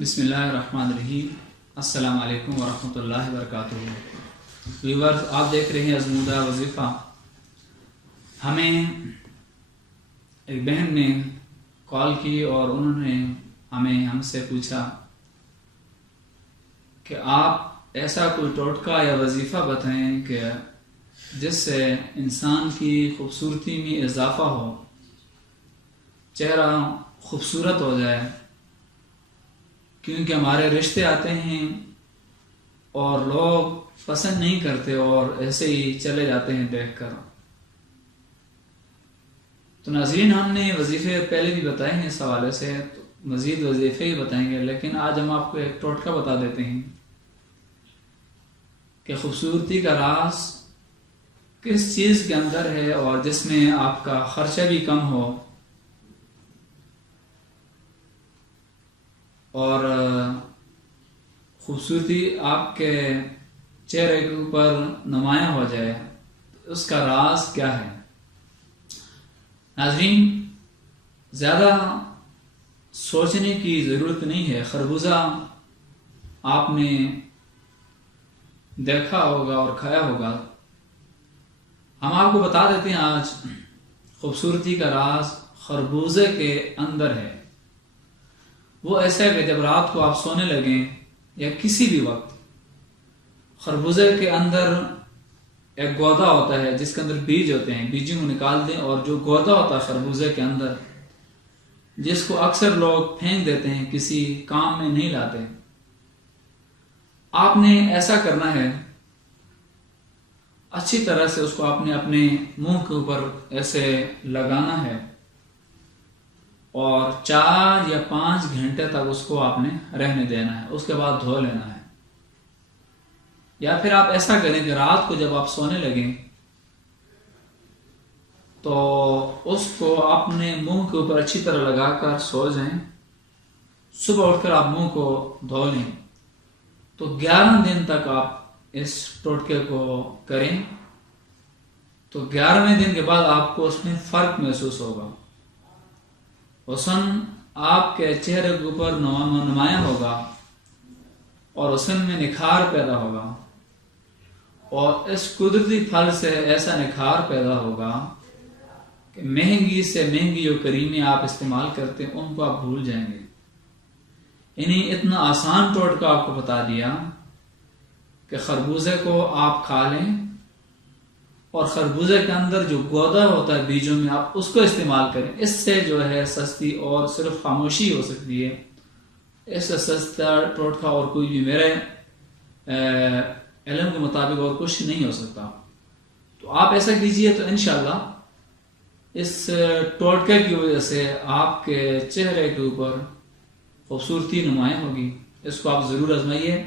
بسم اللہ الرحمن الرحیم۔ السلام علیکم ورحمۃ اللہ وبرکاتہ۔ ویورز، آپ دیکھ رہے ہیں ازمودہ وظیفہ۔ ہمیں ایک بہن نے کال کی اور انہوں نے ہم سے پوچھا کہ آپ ایسا کوئی ٹوٹکا یا وظیفہ بتائیں کہ جس سے انسان کی خوبصورتی میں اضافہ ہو، چہرہ خوبصورت ہو جائے، کیونکہ ہمارے رشتے آتے ہیں اور لوگ پسند نہیں کرتے اور ایسے ہی چلے جاتے ہیں دیکھ کر۔ تو ناظرین، ہم نے وظیفے پہلے بھی بتائے ہیں اس حوالے سے، تو مزید وظیفے ہی بتائیں گے، لیکن آج ہم آپ کو ایک ٹوٹکا بتا دیتے ہیں کہ خوبصورتی کا راز کس چیز کے اندر ہے اور جس میں آپ کا خرچہ بھی کم ہو اور خوبصورتی آپ کے چہرے کے اوپر نمایاں ہو جائے۔ اس کا راز کیا ہے؟ ناظرین، زیادہ سوچنے کی ضرورت نہیں ہے۔ خربوزہ آپ نے دیکھا ہوگا اور کھایا ہوگا۔ ہم آپ کو بتا دیتے ہیں آج خوبصورتی کا راز خربوزے کے اندر ہے۔ وہ ایسا ہے کہ جب رات کو آپ سونے لگیں یا کسی بھی وقت، خربوزے کے اندر ایک گودا ہوتا ہے جس کے اندر بیج ہوتے ہیں، بیجوں کو نکال دیں، اور جو گودا ہوتا ہے خربوزے کے اندر، جس کو اکثر لوگ پھینک دیتے ہیں، کسی کام میں نہیں لاتے، آپ نے ایسا کرنا ہے، اچھی طرح سے اس کو آپ نے اپنے منہ کے اوپر ایسے لگانا ہے اور 4 یا 5 گھنٹے تک اس کو آپ نے رہنے دینا ہے۔ اس کے بعد دھو لینا ہے۔ یا پھر آپ ایسا کریں کہ رات کو جب آپ سونے لگیں تو اس کو اپنے منہ کے اوپر اچھی طرح لگا کر سو جائیں۔ صبح اٹھ کر آپ منہ کو دھو لیں۔ تو 11 دن تک آپ اس ٹوٹکے کو کریں، تو 11ویں دن کے بعد آپ کو اس میں فرق محسوس ہوگا۔ حسن آپ کے چہرے کے اوپر نمایاں ہوگا اور حسن میں نکھار پیدا ہوگا، اور اس قدرتی پھل سے ایسا نکھار پیدا ہوگا کہ مہنگی سے مہنگی جو کریمیں آپ استعمال کرتے ہیں ان کو آپ بھول جائیں گے۔ یعنی اتنا آسان ٹوٹکا آپ کو بتا دیا کہ خربوزے کو آپ کھا لیں اور خربوزے کے اندر جو گودا ہوتا ہے بیجوں میں، آپ اس کو استعمال کریں۔ اس سے جو ہے سستی اور صرف خاموشی ہو سکتی ہے۔ اس سے سستا ٹوٹکا اور کوئی بھی میرے علم کے مطابق اور کچھ نہیں ہو سکتا۔ تو آپ ایسا کیجئے تو انشاءاللہ اس ٹوٹکے کی وجہ سے آپ کے چہرے کے اوپر خوبصورتی نمایاں ہوگی۔ اس کو آپ ضرور آزمائیے۔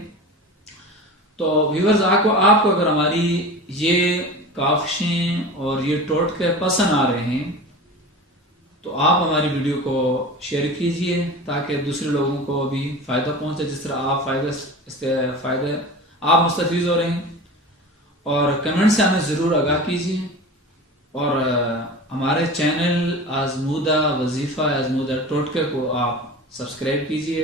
تو ویورز، آپ کو اگر ہماری یہ کاوشیں اور یہ ٹوٹکے پسند آ رہے ہیں تو آپ ہماری ویڈیو کو شیئر کیجئے تاکہ دوسرے لوگوں کو بھی فائدہ پہنچے، جس طرح آپ مستفید ہو رہے ہیں۔ اور کمنٹ سے ہمیں ضرور آگاہ کیجئے، اور ہمارے چینل آزمودہ وظیفہ آزمودہ ٹوٹکے کو آپ سبسکرائب کیجئے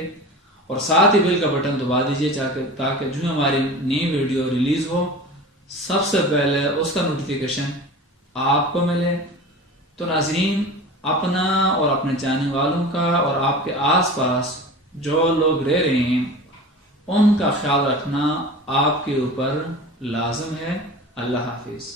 اور ساتھ ہی بیل کا بٹن دبا دیجئے تاکہ جو ہماری نئی ویڈیو ریلیز ہو سب سے پہلے اس کا نوٹیفیکیشن آپ کو ملے۔ تو ناظرین، اپنا اور اپنے جاننے والوں کا اور آپ کے آس پاس جو لوگ رہ رہے ہیں ان کا خیال رکھنا آپ کے اوپر لازم ہے۔ اللہ حافظ۔